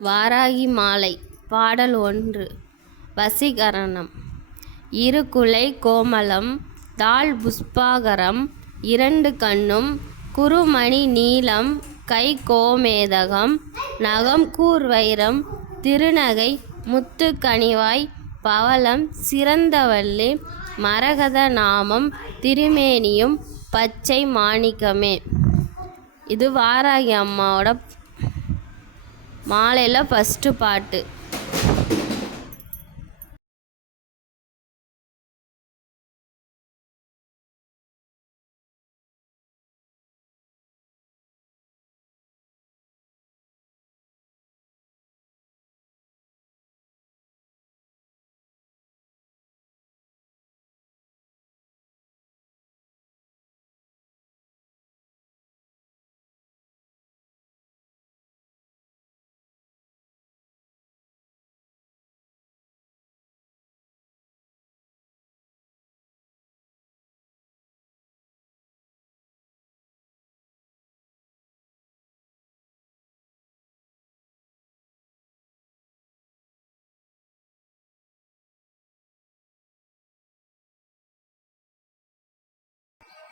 வாராகி மாலை பாடல் 1. வசீகரணம். இருகுலை கோமளம் தாழ் புஷ்பாகரம் 2 கண்ணும் குறுமணி நீலம் கை கோமேதகம் நகம் கூர்வைரம் திருநகை முத்து கனிவாய் பவளம் சிறந்தவள்ளி மரகத நாமம் திருமேனியும் பச்சை மாணிக்கமே. இது வாராகி அம்மாவோட மாலையில் ஃபஸ்ட்டு பாட்டு.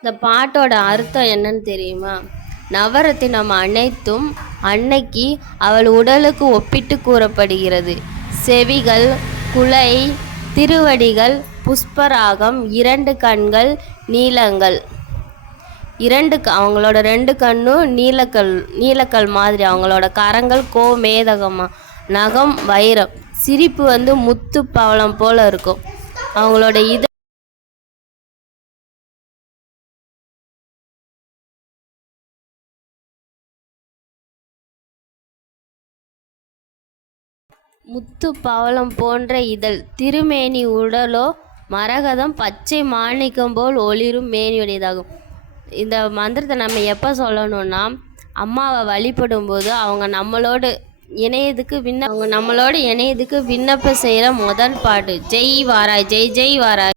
இந்த பாட்டோட அர்த்தம் என்னன்னு தெரியுமா? நவரத்தினம் அனைத்தும் அன்னைக்கு அவள் உடலுக்கு ஒப்பிட்டு கூறப்படுகிறது. செவிகள், குலை, திருவடிகள், புஷ்பராகம், 2 கண்கள், நீலங்கள். அவங்களோட 2 கண்ணும் நீலக்கல் மாதிரி. அவங்களோட கரங்கள் கோமேதகமா, நகம் வைரம், சிரிப்பு முத்து பவளம் போல இருக்கும். அவங்களோட முத்து பவளம் போன்ற இதழ், திருமேனி உடலோ மரகதம் பச்சை மாணிக்கம் போல் ஒளிரும் மேனியுடையதாகும். இந்த மந்திரத்தை நம்ம எப்போ சொல்லணும்னா, அம்மாவை வழிபடும் போது அவங்க நம்மளோடு இணையதுக்கு விண்ணப்பம் செய்கிற முதல் பாட்டு. ஜெய் வாராய், ஜெய் ஜெய் வாராய்.